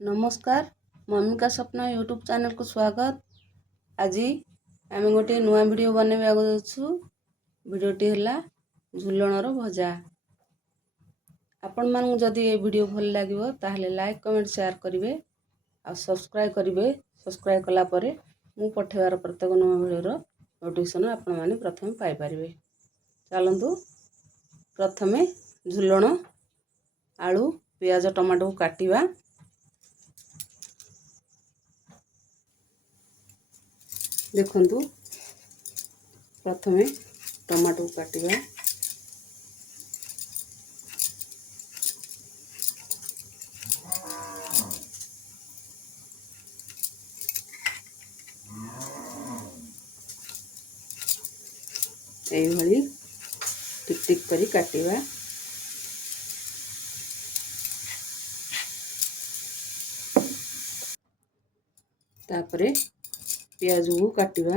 नमस्कार मम्मी स्वप्न YouTube channel को स्वागत। आज आम गोटे नुआ वीडियो बनवा जाऊँ। वीडियोटी है झुलणर भजा। आपण मानू जदि ये वीडियो भल लगे ताहले लाइक कमेंट शेयर करेंगे और सब्सक्राइब करेंगे। सब्सक्राइब कला परे मु पठेवार प्रत्येक नुआ वीडियोर नोटिफिकेशन आपण माने प्रथम पाई परिबे। चलंतु प्रथमे झुलण आलू पियाज टमाटो को काटिबा। देखंतु प्रथमे टमाटो काटिबा। एई भली टिक टिक करी काटिबा। तापरे पियाज को काटिबा।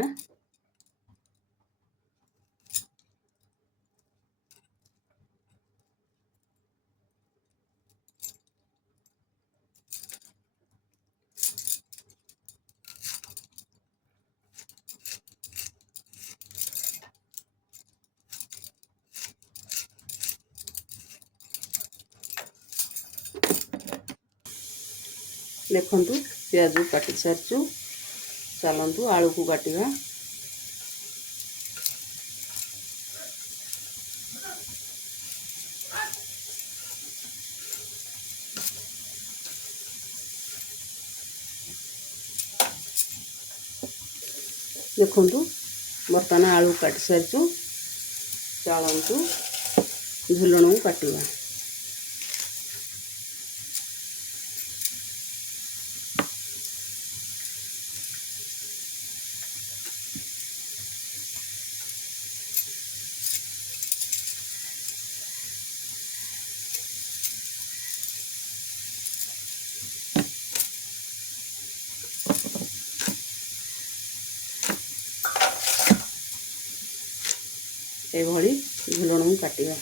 देखंतु पियाज को काटी सारचु। चलंतु आलू को काटिबा। देखंतु बर्तमान आलू काटी सारचु। चलंतु झुलण को काटिबा। ए भली झुलण को काटिबा।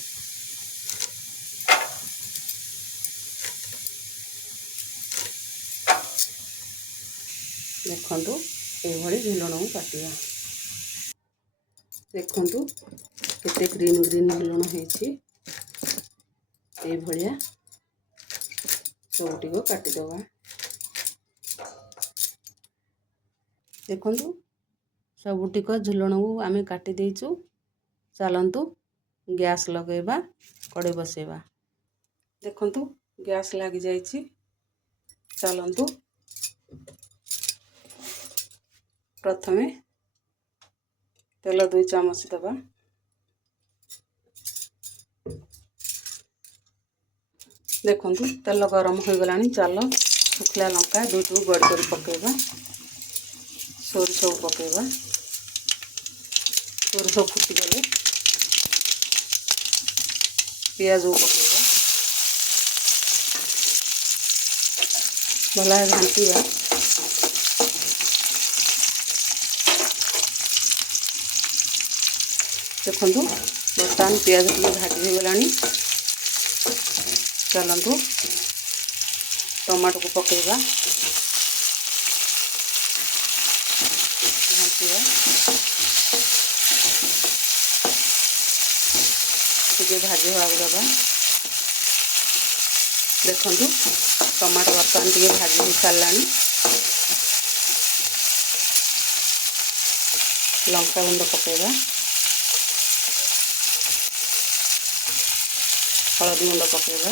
देखंतु ए भली झुलण को काटिबा। देखंतु केते ग्रीन ग्रीन झुलण हेछि। ए भलिया सबटी को काटी देबा। देखंतु सबटी को झुलण को आमे काटी देइछु। चलंतु गैस लगेबा कड़े बसेबा। देखंतु गैस लगी जाइछि। चलंतु प्रथमे तेल 2 चामच दबा। देखंतु तेल गरम हो गलानी। चलो सुखला लंका 2 गड़ कर पकेबा। सोरस पकेबा। सोरस फुटी गले पियाज को पकेबा। भला घांटिबा। देखंतु बर्तमान पियाज टिके भाजी हो गलानी। चलंतु टमाटो को पकेबा। घांटिबा। टिके भाजी होगा दबा। देखंतु टमाटो बर्तमान टिके भाजी हो सारानी। लंका गुंड पकेबा। हलदी गुंड पकेबा।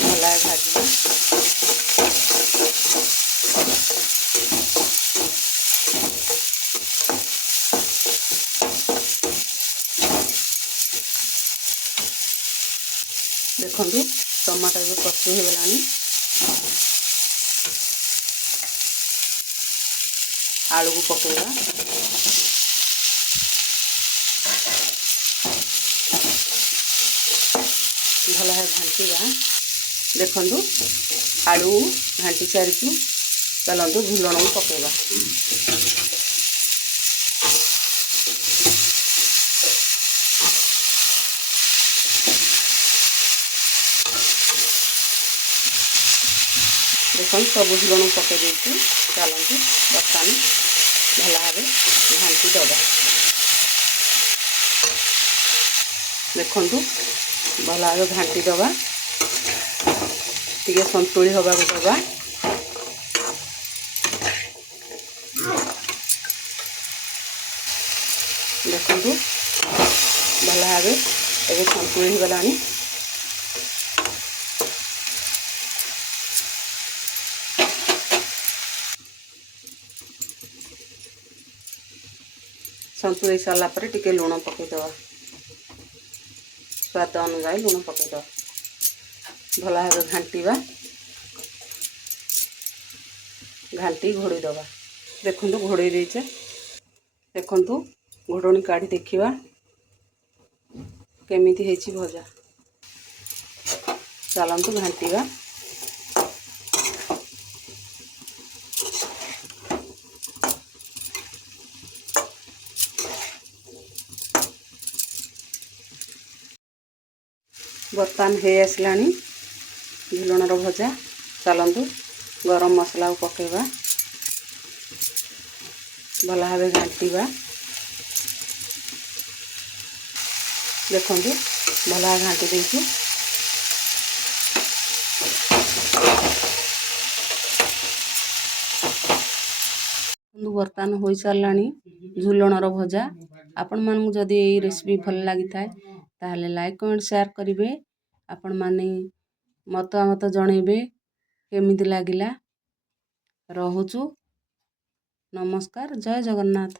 भला भाजबा। देखंतु टमाटर भी कच्ची हो गलानी। आलू को पकेबा। भला घांटिबा। देखंतु आलू घांटी सारिछु। चलंतु झुलण को पकेबा। देखो सब झुलण पकई देती चलती बर्तमान भल भाव घाटी दबा देखु भल भाव घाटी दबा टे संतुली हवा दबा देखु भल भाव ए संतुली गला संतुली सारा पर टिके लुण पकईदवा स्वाद अनुसार लुण पकईदवा भल भाव घाटा घाटी घोड़े दबा देखु घोड़े देचे देखु घोड़नी काढ़ी देखा केमिति हेची भजा चलतु घाटा बर्तमान हे आसला झुलणर भजा चलतु गरम मसला पकेबा भल भाव घाटा देखु भल भाव घाटी देचु बर्तमान हो सारा झुलणर भजा आपण मानू जदि ये रेसिपी भल लगी था ताहले लाइक कमेंट शेयर करेंगे आपण माने मतामत जणेबे केमिति लागिला। रहुचु नमस्कार जय जगन्नाथ।